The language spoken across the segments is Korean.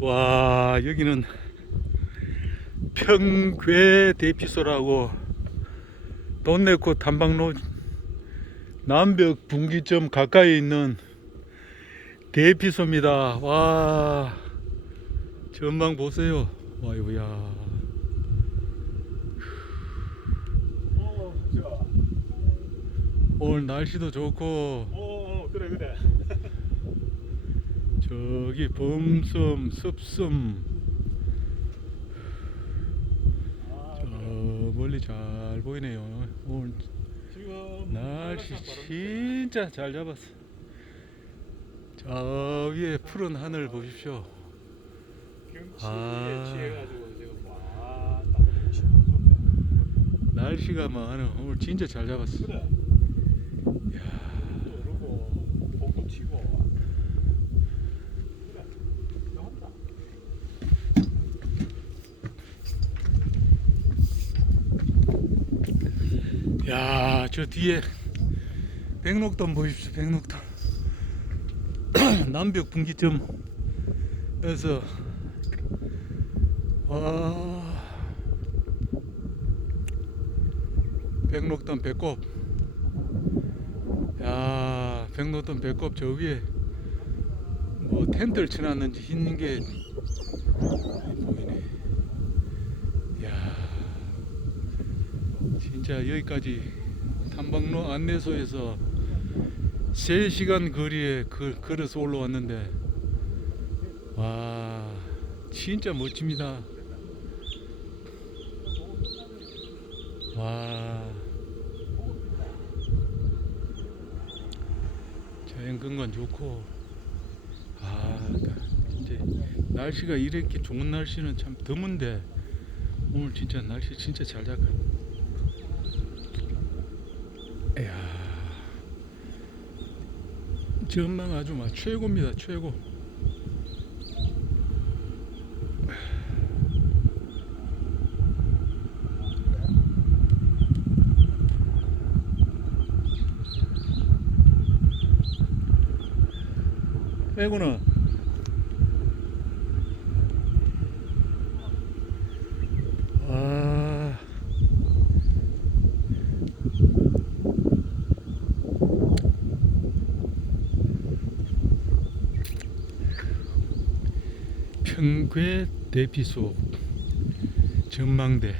와 여기는 평괴 대피소라고 돈 내고 탐방로 남벽 분기점 가까이 있는 대피소입니다. 와 전망 보세요. 와이구야. 오늘 날씨도 좋고 어, 그래 그래. 저기 범섬 습섬 아, 저 멀리 잘 보이네요. 오늘 날씨 진짜 잘 잡았어. 저 위에 푸른 하늘 보십시오. 아. 날씨가 많아. 오늘 진짜 잘 잡았어. 그래. 야, 오르고 벚꽃 치고. 그래. 좋다. 야, 저 뒤에 백록담 보십시오. 백록담. 남벽 분기점에서 와 백록담 배꼽. 야, 백록담 배꼽 저 위에 뭐 텐트를 쳐놨는지 흰 게 보이네. 야. 진짜 여기까지 탐방로 안내소에서 3시간 거리에 걸, 걸어서 올라왔는데 와 진짜 멋집니다. 와. 자연경관 좋고 아 이제 날씨가 이렇게 좋은 날씨는 참 드문데 오늘 진짜 날씨 진짜 잘 잡아 이야 전망 아주 막 최고입니다 최고. 빼고는 아 평괴 대피소 전망대.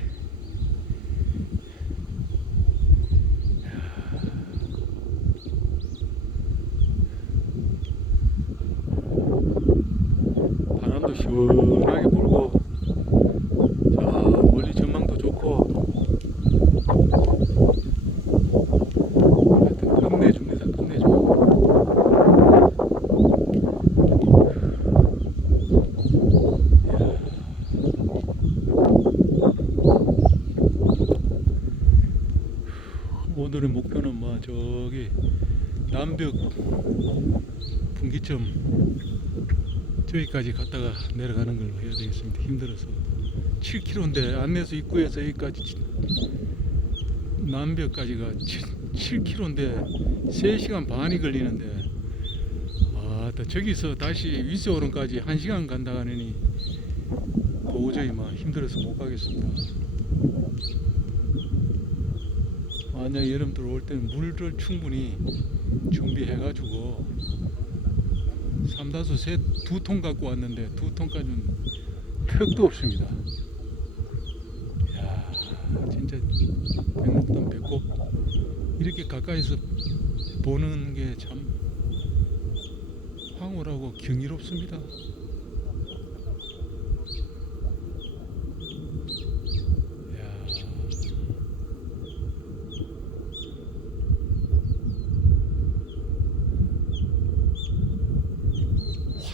바람도 시원하게 불고 저 멀리 전망도 좋고 하여튼 끝내줍니다 끝내줘 오늘의 목표는 뭐 저기 남벽 분기점 저기까지 갔다가 내려가는 걸로 해야 되겠습니다. 힘들어서 7km인데 안내소 입구에서 여기까지 지- 남벽까지가 7, 7km인데 3시간 반이 걸리는데 아, 또 저기서 다시 위세오름까지 1시간 간다 하느니 도저히 막 힘들어서 못 가겠습니다. 만약 여러분 들어올 때는 물을 충분히 준비해가지고 삼다수 셋두 통 갖고 왔는데 두 통까지는 턱도 없습니다. 야 진짜 백록담 배꼽 이렇게 가까이서 보는 게 참 황홀하고 경이롭습니다. 야.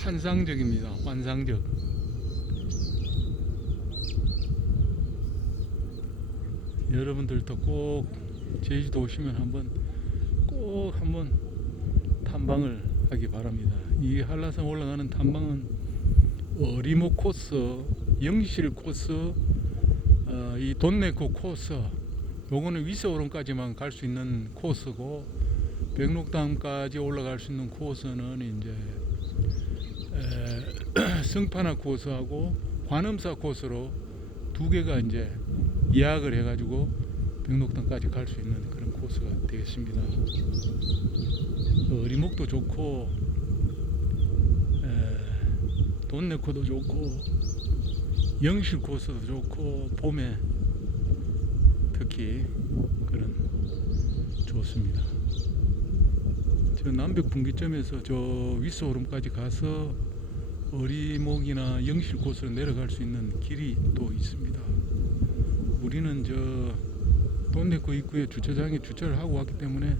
환상적입니다. 환상적. 여러분들도 꼭 제주도 오시면 한번 꼭 한번 탐방을 하기 바랍니다. 이 한라산 올라가는 탐방은 어리모 코스, 영실 코스, 어, 이 돈내코 코스, 요거는 위세오름까지만 갈 수 있는 코스고 백록담까지 올라갈 수 있는 코스는 이제 에, 성판화 코스하고 관음사 코스로 두 개가 이제 예약을 해가지고 백록당까지 갈 수 있는 그런 코스가 되겠습니다. 그 어리목도 좋고 에, 돈네코도 좋고 영실 코스도 좋고 봄에 특히 그런 좋습니다. 저 남백 분기점에서 저 윗서 오름까지 가서 어리목이나 영실 코스로 내려갈 수 있는 길이 또 있습니다. 우리는 저 돈네코 입구에 주차장에 주차를 하고 왔기 때문에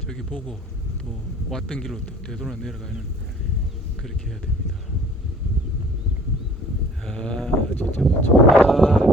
저기 보고 또 왔던 길로 또 되돌아 내려가는 그렇게 해야 됩니다. 아 진짜 멋집니다.